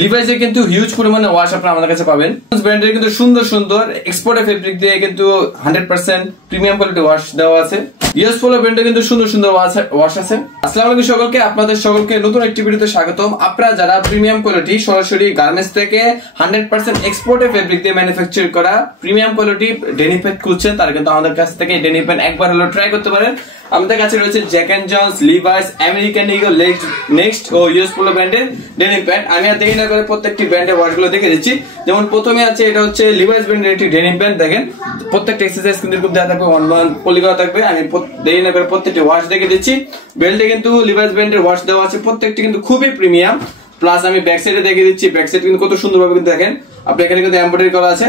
Levi's এর কিন্তু huge পরিমাণে ওয়াশ আপনারা আমাদের কাছে পাবেন। ব্র্যান্ডের কিন্তু সুন্দর সুন্দর এক্সপোর্টের ফেব্রিক দিয়ে কিন্তু 100% প্রিমিয়াম কোয়ালিটি ওয়াশ দেওয়া আছে। ইউএস পোলো ব্র্যান্ডে কিন্তু সুন্দর সুন্দর ওয়াশ আছে। আসসালামু আলাইকুম সকলকে, আপনাদের সকলকে নতুন একটি ভিডিওতে স্বাগতম। আপনারা যারা প্রিমিয়াম কোয়ালিটি সরাসরি গার্মেন্টস থেকে 100% এক্সপোর্টের ফেব্রিক দিয়ে ম্যানুফ্যাকচার করা প্রিমিয়াম কোয়ালিটি ডেনিম প্যান্ট খুঁজছেন, তারা কিন্তু আমাদের কাছ থেকে ডেনিম প্যান্ট একবার হলো ট্রাই করতে পারেন। আমাদের কাছে রয়েছে Jack and Jones, Levi's, American Eagle, Next ও ইউএস পোলো ব্র্যান্ডের ডেনিম প্যান্ট। আমি আর দেরি না করে প্রত্যেকটি ব্র্যান্ডের ওয়াশগুলো দেখে দিচ্ছি। যেমন প্রথমে আছে, এটা হচ্ছে লিভাইস ব্র্যান্ডের একটি ডেনিম প্যান্ট। দেখেন প্রত্যেকটা এক্সারসাইজ কিন্তু খুব দেওয়া থাকবে, 1 পলি করা থাকবে। আমি দেরি না করে প্রত্যেকটি ওয়াশ দেখে দিচ্ছি। বেল্টে কিন্তু লিভাইস ব্র্যান্ডের ওয়াশ দেওয়া আছে, প্রত্যেকটি কিন্তু খুবই প্রিমিয়াম। প্লাস আমি ব্যাক সাইডে দেখে দিচ্ছি, ব্যাক সাইড কিন্তু কত সুন্দরভাবে কিন্তু দেখেন আপনি এখানে কিন্তু এমব্রয়ডারি করা আছে।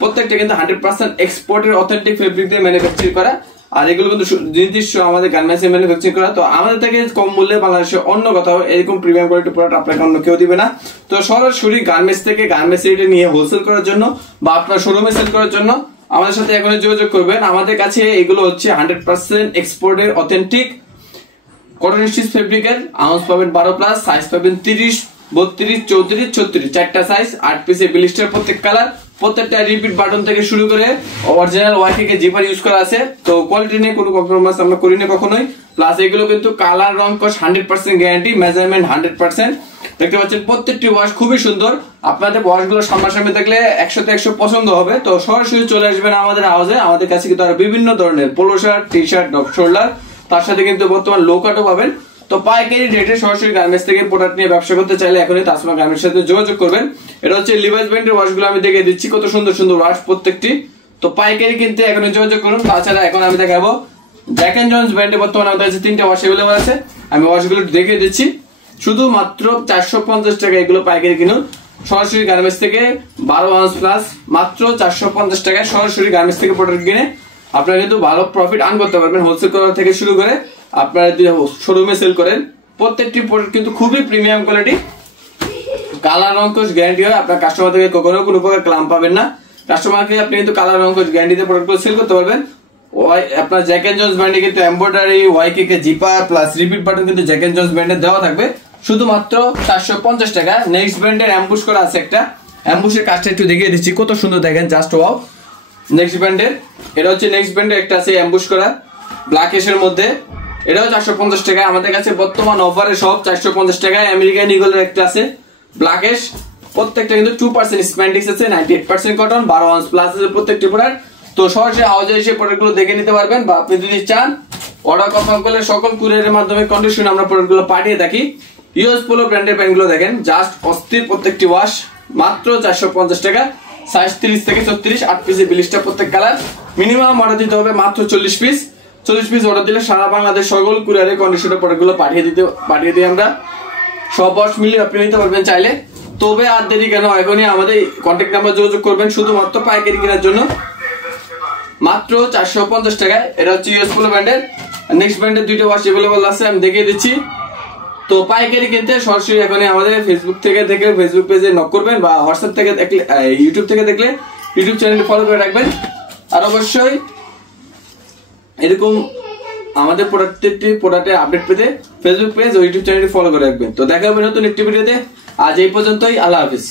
প্রত্যেকটা কিন্তু 100% এক্সপোর্টের অথেন্টিক ফেব্রিক দিয়ে ম্যানুফ্যাকচার করা, আর এগুলো কিন্তু নির্দিষ্ট আমাদের গার্মেন্টস এ ম্যানুফ্যাকচার করা। তো আমাদের থেকে কম মূল্যে বাংলাদেশে অন্য কোথাও এরকম প্রিমিয়াম কোয়ালিটি প্রোডাক্ট আপনাকে অন্য কেউ দিবে না। তো সরাসরি গার্মেন্টস থেকে গার্মেন্টস রেটে নিয়ে হোলসেল করার জন্য বা আপনার শোরুমে সেল করার জন্য আমাদের সাথে এখন যোগাযোগ করবেন। আমাদের কাছে এগুলো হচ্ছে 100% এক্সপোর্টের অথেন্টিক কটন স্টিচ ফেব্রিকের। আউন্স পাবেন 12+, সাইজ পাবেন 30, 32, 34, 36, চারটা সাইজ, 8 পিসের ব্লিস্টার, প্রত্যেক কালার, প্রত্যেকটা রিপিট বাটন থেকে শুরু করে অরিজিনাল ওয়াইকে জিপার ইউজ করা আছে। তো কোয়ালিটি নিয়ে কোনো কম্প্রোমাইজ আমরা করি না কখনোই। প্লাস এগুলো কিন্তু কালার রং কস 100% গ্যারান্টি, মেজারমেন্ট 100%। দেখতে পাচ্ছেন প্রত্যেকটি ওয়াশ খুবই সুন্দর। আপনাদের ওয়াশগুলো সামনাসামনি দেখলে 100তে 100 পছন্দ হবে। তো সরাসরি চলে আসবেন আমাদের হাউসে। আমাদের কাছে কিন্তু আর বিভিন্ন ধরনের polo shirt, T shirt, depth shoulder, তার সাথে কিন্তু বর্তমান লো কাটও পাবেন। তো পাইকারি রেটে সরাসরি গার্মেন্টস থেকে প্রোডাক্ট নিয়ে ব্যবসা করতে চাইলে এখনই তাসমা গার্মেন্টস সাথে যোগাযোগ করবেন। এটা হচ্ছে লিভাইস ব্র্যান্ডের ওয়াশগুলো আমি দেখে দিচ্ছি, কত সুন্দর সুন্দর ওয়াশ প্রত্যেকটি। তো পাইকারি কিনতে এখনই যোগাযোগ করুন। তাছাড়া এখন আমি দেখাবো জ্যাক এন্ড জন্স ব্র্যান্ডে বর্তমানে আমাদের কাছে 3টা ওয়াশ अवेलेबल আছে। আমি ওয়াশগুলো দেখে দিচ্ছি। শুধুমাত্র 450 টাকা এগুলো পাইকারি কিনুন। সরাসরি গার্মেন্টস থেকে 12 আউন্স প্লাস মাত্র 450 টাকায় সরাসরি গার্মেন্টস থেকে প্রোডাক্ট কিনে আপনারা কিন্তু ভালো প্রফিট আর্ন করতে পারবেন। হোলসেল করা থেকে শুরু করে আপনারা যদি শোরুমে সেল করেন, প্রত্যেকটি প্রোডাক্ট কিন্তু খুবই প্রিমিয়াম কোয়ালিটি, কালার রং কোশ গ্যারান্টি হয়। আপনার কাস্টমার থেকে কখনো কোনো প্রকার ক্লাম পাবেন না। কাস্টমারকে আপনি কিন্তু কালার রং কোশ গ্যারান্টিতে প্রোডাক্টগুলো সেল করতে পারবেন। আপনার জ্যাক এন্ড জন্স ব্র্যান্ডে কিন্তু embroidery, YK zipper plus repeat button কিন্তু জ্যাক এন্ড জন্স ব্র্যান্ডে দেওয়া থাকবে শুধুমাত্র 450 টাকা। নেক্সট ব্র্যান্ডের অ্যাম্বুশ করা আছে একটা, অ্যাম্বুশের কাজটা একটু দেখিয়ে দিচ্ছি, কত সুন্দর দেখেন, জাস্ট ওয়াও। নেক্সট ব্র্যান্ডের, এটা হচ্ছে নেক্সট ব্র্যান্ডের একটা আছে অ্যাম্বুশ করা ব্ল্যাকেশের মধ্যে, এটাও 450 টাকা। আমাদের কাছে বর্তমান অফারে সব 450 টাকায়। আমেরিকান ইগলের একটা আছে ব্ল্যাকেশ, প্রত্যেকটা কিন্তু 2% স্প্যান্ডিক্স আছে, 98% কটন, 12 আউন্স প্লাস আছে প্রত্যেকটি প্রোডাক্ট। তো সরাসরি হাউজে এসে প্রোডাক্টগুলো দেখে নিতে পারবেন, বা আপনি যদি চান অর্ডার কনফার্ম করলে সকল কুরিয়ারের মাধ্যমে কন্ডিশনে আমরা প্রোডাক্টগুলো পাঠিয়ে থাকি। ইউএস পোলো ব্র্যান্ডের প্যান্টগুলো দেখেন, জাস্ট অস্থির প্রত্যেকটি ওয়াশ, মাত্র 450 টাকা। সাইজ 30 থেকে 34, 8 পিসের ব্লিস্টার, প্রত্যেক কালার। মিনিমাম অর্ডার দিতে হবে মাত্র 40 পিস। 40 পিস অর্ডার দিলে সারা বাংলাদেশ সকল কুরিয়ারে কন্ডিশনে প্রোডাক্টগুলো পাঠিয়ে দিই আমরা। সব ওয়াশ মিলিয়ে আপনি নিতে পারবেন চাইলে। তবে আর দেরি কেন, এখনই আমাদের কন্ট্যাক্ট নাম্বার যোগাযোগ করবেন শুধুমাত্র পাইকারি কেনার জন্য, মাত্র 450 টাকায়। এটা হচ্ছে ইউএস পোলো ব্র্যান্ডের। নেক্সট ব্র্যান্ডের 2টা ওয়াশ अवेलेबल আছে, আমি দেখিয়ে দিচ্ছি। তো পাইকারি কিনতে সরাসরি এখনই আমাদের ফেসবুক থেকে ফেসবুক পেজে নক করবেন, বা হোয়াটসঅ্যাপ থেকে দেখলে, ইউটিউব থেকে দেখলে ইউটিউব চ্যানেলটি ফলো করে রাখবেন। আর অবশ্যই এরকম আমাদের প্রোডাক্টের আপডেট পেতে ফেসবুক পেজ ও ইউটিউব চ্যানেলটি ফলো করে রাখবেন। তো দেখা হবে নতুন একটি ভিডিওতে। আজ এই পর্যন্তই, আল্লাহ হাফিজ।